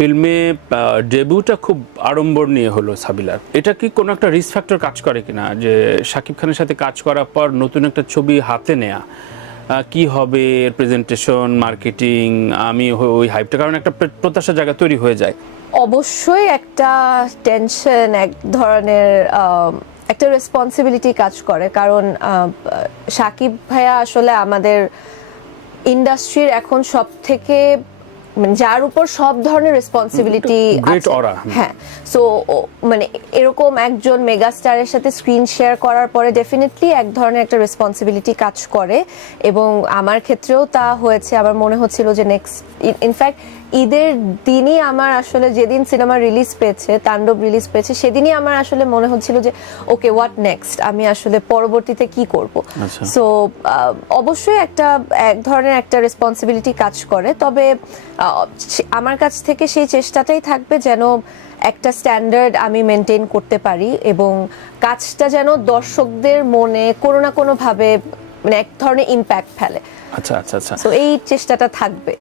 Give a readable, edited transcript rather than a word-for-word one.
ফিল্মে ডেবিউটা খুব আড়ম্বর নিয়ে হলো সাবিলার, এটা কি কোনো একটা রিস্ক ফ্যাক্টর কাজ করে কিনা যে শাকিব খানের সাথে কাজ করার পর নতুন একটা ছবি হাতে নেয়া, কি হবে এর প্রেজেন্টেশন, মার্কেটিং, আমি ওই হাইপটা, কারণ একটা প্রত্যাশার জায়গা তৈরি হয়ে যায়। অবশ্যই একটা টেনশন, এক ধরনের একটা রেসপন্সিবিলিটি কাজ করে, কারণ শাকিব ভাইয়া আসলে আমাদের ইন্ডাস্ট্রির এখন সব থেকে মানে যার উপর সব ধরনের রেসপন্সিবিলিটি গ্রেট অরা। হ্যাঁ, সো মানে এরকম একজন মেগাস্টারের সাথে স্ক্রিন শেয়ার করার পরে ডেফিনেটলি এক ধরনের একটা রেসপন্সিবিলিটি কাজ করে, এবং আমার ক্ষেত্রেও তা হয়েছে। আমার মনে হচ্ছিল যে নেক্সট, ইনফ্যাক্ট ঈদের দিনই আমার আসলে, যেদিন সিনেমা রিলিজ পেয়েছে, তাণ্ডব রিলিজ পেয়েছে, সেদিনই আমার আসলে মনে হচ্ছিল যে ওকে হোয়াট নেক্সট, আমি আসলে পরবর্তীতে কি করব। সো অবশ্যই এক ধরনের একটা রেসপন্সিবিলিটি কাজ করে, তবে আমার কাছ থেকে সেই চেষ্টাটাই থাকবে যেন একটা স্ট্যান্ডার্ড আমি মেনটেন করতে পারি, এবং কাজটা যেন দর্শকদের মনে কোনো না কোনো ভাবে মানে এক ধরনের ইম্প্যাক্ট ফেলে। আচ্ছা আচ্ছা আচ্ছা, সো এই চেষ্টাটা থাকবে।